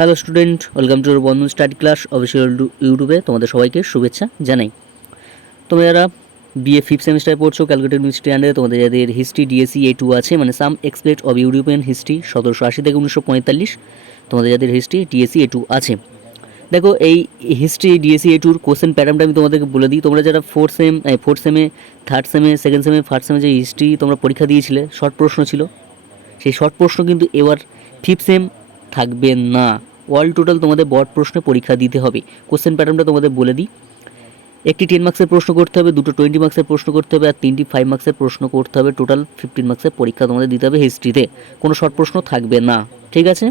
Hello student, welcome to Bandhan study class official ইউটিউবে তোমাদের সবাইকে শুভেচ্ছা জানাই। তোমরা যারা বিএ ফিফথ সেমিস্টারে পড়ছো, ক্যালকাটা ইউনিভার্সিটি আন্ডারে তোমাদের যাদের হিস্ট্রি ডিএসসি A2 আছে, মানে সাম এক্সপেক্ট অফ ইউরোপিয়ান হিস্ট্রি 1780 থেকে 1945, তোমাদের যাদের হিস্ট্রি ডিএসসি A2 আছে। দেখো, এই হিস্ট্রি ডিএসসি A2 কোশ্চেন প্যাটার্নটা আমি তোমাদেরকে বলে দিই। তোমরা যারা ফোর্থ সেমে, থার্ড সেমে, সেকেন্ড সেমে, ফার্স্ট সেমে যে হিস্ট্রি তোমরা পরীক্ষা দিয়েছিলে, শর্ট প্রশ্ন ছিল, সেই শর্ট প্রশ্ন কিন্তু এবার ফিফথ সেম থাকবে না। অল টোটাল তোমাদের বড় প্রশ্নে পরীক্ষা দিতে হবে। কোশ্চেন প্যাটার্নটা তোমাদের বলে দিই। একটি 10 মার্কসের প্রশ্ন করতে হবে, দুটো 20 মার্কসের প্রশ্ন করতে হবে, আর 3টি 5 মার্কসের প্রশ্ন করতে হবে। টোটাল 15 মার্কসের পরীক্ষা তোমাদের দিতে হবে হিস্ট্রিতে। কোনো শর্ট প্রশ্ন থাকবে না, ঠিক আছে?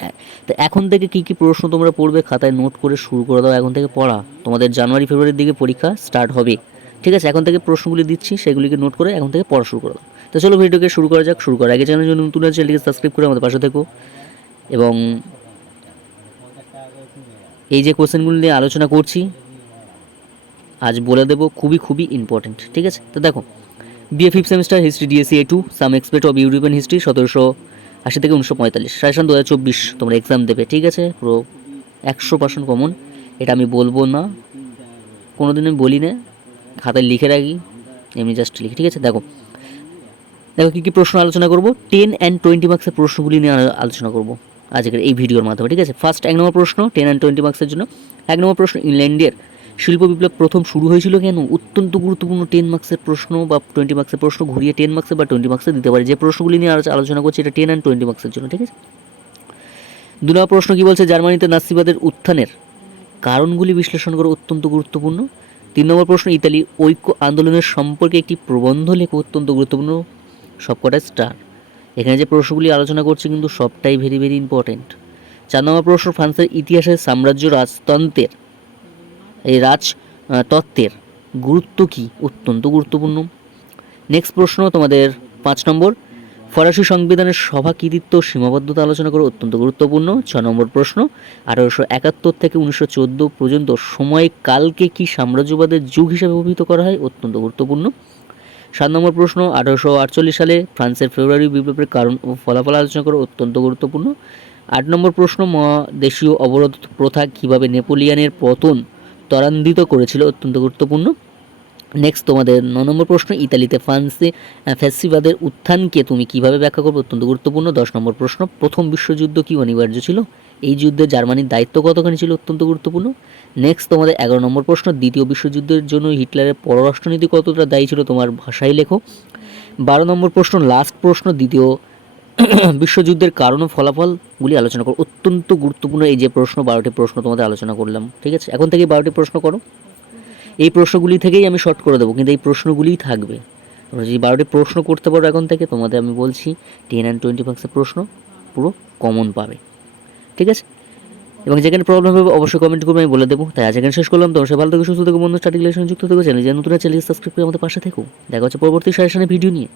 হ্যাঁ, তো এখন থেকে কী কী প্রশ্ন তোমরা পড়বে খাতায় নোট করে শুরু করে দাও। এখন থেকে পড়া, তোমাদের জানুয়ারি ফেব্রুয়ারির দিকে পরীক্ষা স্টার্ট হবে, ঠিক আছে? এখন থেকে প্রশ্নগুলি দিচ্ছি, সেগুলিকে নোট করে এখন থেকে পড়া শুরু করে দাও। তো চলো ভিডিওকে শুরু করা যাক। শুরু করার আগে চ্যানেলের জন্য নতুন চ্যানেলটিকে সাবস্ক্রাইব করে আমাদের পাশে থেকো। এবং এই যে কোশ্চেনগুলো নিয়ে আলোচনা করছি আজ বলে দেবো, খুবই খুবই ইম্পর্টেন্ট, ঠিক আছে? তো দেখো, BA fifth semester history DSC A2 some expect of European history 1780 থেকে 1945, সাজেশন 2024 তোমরা এক্সাম দেবে, ঠিক আছে? পুরো 100% কমন। এটা আমি বলবো না, কোনো দিন আমি বলি না, খাতায় লিখে রাখি, এমনি জাস্ট লিখি, ঠিক আছে? দেখো দেখো কী কী প্রশ্ন আলোচনা করবো। 10 and 20 মার্কসের প্রশ্নগুলি নিয়ে আলোচনা করবো আজকের এই ভিডিওর মাধ্যমে, ঠিক আছে? ফার্স্ট 1 নম্বর প্রশ্ন 10 and 20 মার্কসের জন্য। 1 নম্বর প্রশ্ন, ইংল্যান্ডের শিল্প বিপ্লব প্রথম শুরু হয়েছিল কেন? অত্যন্ত গুরুত্বপূর্ণ 10 মার্কসের প্রশ্ন বা 20 মার্কসের প্রশ্ন ঘুরিয়ে 10 মার্কসে বা 20 মার্কসে দিতে পারে। যে প্রশ্নগুলি নিয়ে আলোচনা করছি এটা 10 and 20 মার্কসের জন্য, ঠিক আছে? 2 নম্বর প্রশ্ন কী বলছে, জার্মানিতে নাৎসিবাদের উত্থানের কারণগুলি বিশ্লেষণ করে, অত্যন্ত গুরুত্বপূর্ণ। 3 নম্বর প্রশ্ন, ইতালি ঐক্য আন্দোলনের সম্পর্কে একটি প্রবন্ধ লেখো, অত্যন্ত গুরুত্বপূর্ণ, সবকটা স্টার। এখানে যে প্রশ্নগুলি আলোচনা করছি কিন্তু সবটাই ভেরি ভেরি ইম্পর্টেন্ট। 4 নম্বর প্রশ্ন, ফ্রান্সের ইতিহাসে সাম্রাজ্য রাজতন্ত্রের রাজতত্ত্বের গুরুত্ব কী? অত্যন্ত গুরুত্বপূর্ণ। নেক্সট প্রশ্ন তোমাদের 5 নম্বর, ফরাসি সংবিধানের সভা কৃতিত্ব সীমাবদ্ধতা আলোচনা করো, অত্যন্ত গুরুত্বপূর্ণ। 6 নম্বর প্রশ্ন, 1871 থেকে 1914 পর্যন্ত সময়কালকে কি সাম্রাজ্যবাদের যুগ হিসেবে অভিহিত করা হয়? অত্যন্ত গুরুত্বপূর্ণ। 7 নম্বর প্রশ্ন, 1848 সালে ফ্রান্সের ফেব্রুয়ারি বিপ্লবের কারণ ও ফলাফল আলোচনা করো, অত্যন্ত গুরুত্বপূর্ণ। 8 নম্বর প্রশ্ন, মহাদেশীয় অবরোধ প্রথা কীভাবে নেপোলিয়নের পতন ত্বরান্বিত করেছিল? অত্যন্ত গুরুত্বপূর্ণ। নেক্সট তোমাদের 9 নম্বর প্রশ্ন, ইতালিতে ফ্যাসিবাদের উত্থানকে তুমি কিভাবে ব্যাখ্যা করবে? অত্যন্ত গুরুত্বপূর্ণ। 10 নম্বর প্রশ্ন, প্রথম বিশ্বযুদ্ধ কি অনিবার্য ছিল? এই যুদ্ধে জার্মানির দায়িত্ব কতখানি ছিল? অত্যন্ত গুরুত্বপূর্ণ। নেক্সট তোমাদের 11 নম্বর প্রশ্ন, দ্বিতীয় বিশ্বযুদ্ধের জন্য হিটলারের পররাষ্ট্রনীতি কতটা দায়ী ছিল? তোমার ভাষায় লেখো। 12 নম্বর প্রশ্ন, লাস্ট প্রশ্ন, দ্বিতীয় বিশ্বযুদ্ধের কারণ ও ফলাফলগুলি আলোচনা করো, অত্যন্ত গুরুত্বপূর্ণ। এই যে প্রশ্ন 12টি প্রশ্ন তোমাদের আলোচনা করলাম, ঠিক আছে? এখন থেকে 12টি প্রশ্ন করো। এই প্রশ্নগুলি থেকেই আমি শর্ট করে দেবো, কিন্তু এই প্রশ্নগুলিই থাকবে। তোমরা যদি 12টি প্রশ্ন করতে পারো এখন থেকে, তোমাদের আমি বলছি 10 and 20 মার্কসের প্রশ্ন পুরো কমন পাবে, ঠিক আছে? এবং যেখানে প্রবলেম হবে অবশ্যই কমেন্ট করবে, আমি বলে দেবো। তাই আজ এখানে শেষ করলাম। তোমার সবাই ভালো থেকো, সুস্থ থেকো, বন্ধু স্টাডি ক্লাসে যুক্ত থেকো, চ্যানেল যুক্ত থাকলে সাবস্ক্রাইব করে আমাদের পাশে থেকো। দেখা হচ্ছে পরবর্তী সাজেশনের ভিডিও নিয়ে।